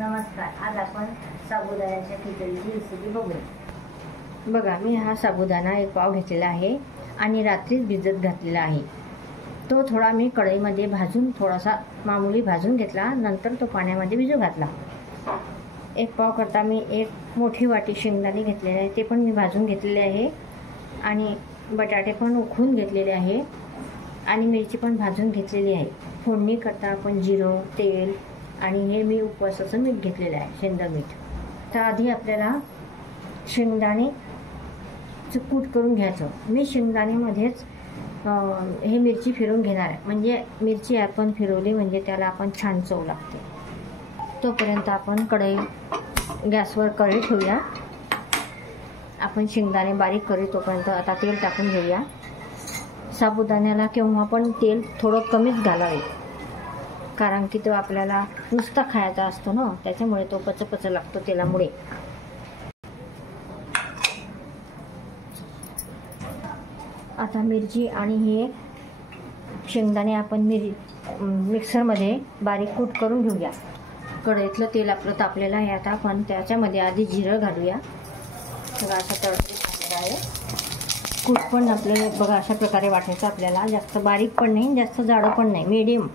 नमस्कार. आज आपण साबुदाण्याच्या खिचडीची रेसिपी बघूया. बघा, मी हा साबुदाणा एक पाव घेतलेला आहे आणि रात्रीच भिजत घातलेला आहे. तो थोडा मी कढईमध्ये भाजून थोडासा मामूली भाजून घेतला, नंतर तो पाण्यामध्ये भिजू घातला. एक पाव करता मी एक मोठी वाटी शेंगदाणे घेतलेले आहे, ते पण मी भाजून घेतलेले आहे आणि बटाटे पण उखळून घेतलेले आहे आणि मिरची पण भाजून घेतलेली आहे. फोडणी करता आपण जिरं, तेल आणि हे मी उपवासाचं मीठ घेतलेलं आहे, शेंदा मीठ. तर आधी आपल्याला शेंगदाणेचं कूट करून घ्यायचं. मी शेंगदाणेमध्येच हे मिरची फिरवून घेणार आहे, म्हणजे मिरची आपण फिरवली म्हणजे त्याला आपण छान चव लागते. तोपर्यंत आपण गॅसवर कढई ठेवूया. आपण शेंगदाणे बारीक करू तोपर्यंत आता तेल टाकून घेऊया. साबुदाण्याला केव्हा पण तेल थोडं कमीच घालावे, कारण की तो आपल्याला नुसता खायचा असतो ना, त्याच्यामुळे तो पचपच लागतो तेलामुळे. आता मिरची आणि हे शेंगदाणे आपण मिक्सरमध्ये बारीक कूट करून घेऊया. कढईतलं तेल आपलं तापलेलं आहे. आता आपण त्याच्यामध्ये आधी जिरं घालूया. बघा, असं तडतडीत घातलेलं आहे. कूट पण आपल्याला बघा अशा प्रकारे वाटायचं आपल्याला, जास्त बारीक पण नाही, जास्त जाडं पण नाही, मीडियम.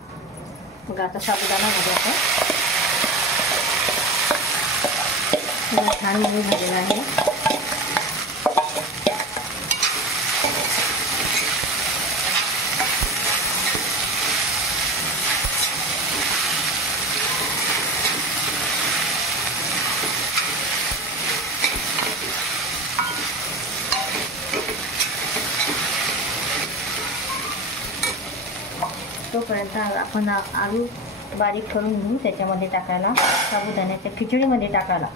बघा, आता साबुदाणा घालायचा. छान मिळून झालेला आहे. तोपर्यंत आपण आलू बारीक करून घेऊ, त्याच्यामध्ये टाकायला, साबुदाण्याच्या खिचडीमध्ये टाकायला.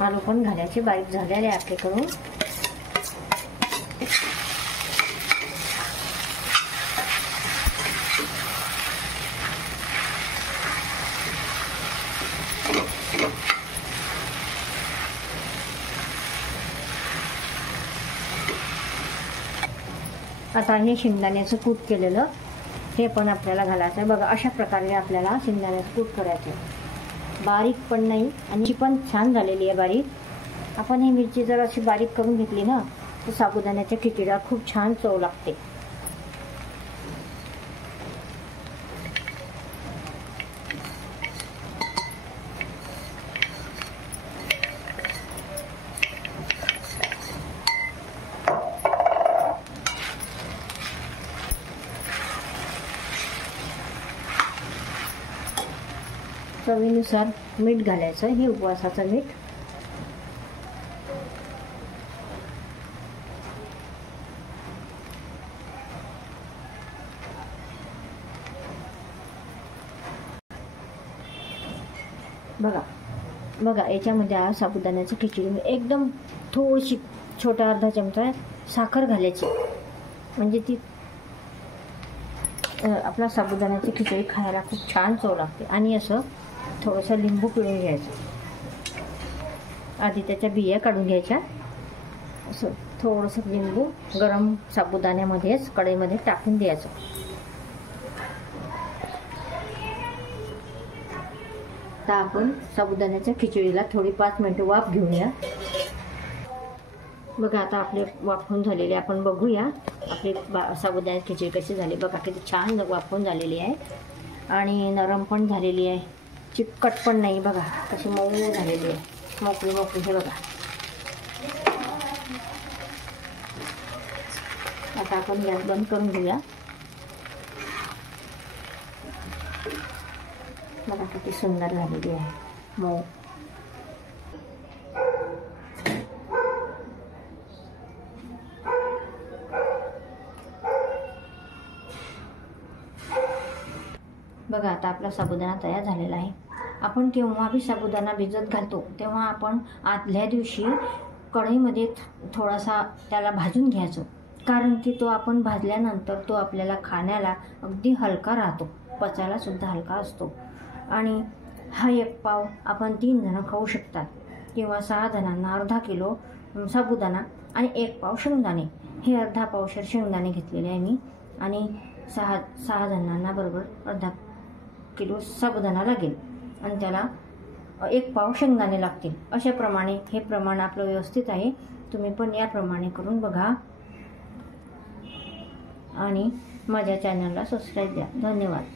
आलू पण घालायचे, बारीक झालेले आपले करून. आता हे शेंगदाण्याचं कूट केलेलं हे पण आपल्याला घालायचं आहे. बघा, अशा प्रकारे आपल्याला शेंगदाण्याचं कूट करायचं आहे. बारीक पण नाही आणि पण छान झालेली आहे बारीक. आपण ही मिरची जर अशी बारीक करून घेतली ना, तर साबुदाण्याच्या खिचडीला खूप छान चव लागते. चवीनुसार मीठ घालायचं, हे उपवासाचं मीठ. बघा याच्यामध्ये साबुदाण्याची खिचडी एकदम थोडीशी छोटा अर्धा चमचा साखर घालायची, म्हणजे ती आपला साबुदाण्याची खिचडी खायला खूप छान चव लागते. आणि असं थोडंसं लिंबू पिळून घ्यायचं. आधी त्याच्या बिया काढून घ्यायच्या. असं थोडंसं लिंबू गरम साबुदाण्यामध्येच कढईमध्ये टाकून द्यायचं. आता आपण साबुदाण्याच्या खिचडीला थोडी 5 मिनिटं वाफ घेऊया. बघा, आता आपले वाफवून झालेले आपण बघूया आपली साबुदाण्याची खिचडी कशी झाली. बघा, किती छान वाफवून झालेली आहे आणि नरम पण झालेली आहे, चिकट पण नाही. बघा कशी मऊ झालेली आहे, मोकळी मोकळी. हे बघा, आता आपण गॅस बंद करून घेऊया. बघा किती सुंदर झालेली आहे, मऊ. बघा, आता आपला साबुदाणा तयार झालेला आहे. आपण केव्हा बी साबुदाणा भिजत घालतो तेव्हा आपण आदल्या दिवशी कढईमध्ये थोडासा त्याला भाजून घ्यायचं, कारण की तो आपण भाजल्यानंतर तो आपल्याला खाण्याला अगदी हलका राहतो, पचायला सुद्धा हलका असतो. आणि हा एक पाव आपण 3 जण खाऊ शकतात, किंवा 6 जणांना अर्धा किलो साबुदाणा आणि 1 पाव शेंगदाणे, हे अर्धा पावशेर शेंगदाणे घेतलेले आहे मी, आणि 6 जणांना बरोबर अर्धा किलो साबुदाणा लागेल, आणि त्याला 1 पाव शेंगदाणे लागतील. अशा प्रमाणे हे प्रमाण आपलं व्यवस्थित आहे. तुम्ही पण याप्रमाणे करून बघा आणि माझ्या चॅनलला सबस्क्राईब द्या. धन्यवाद.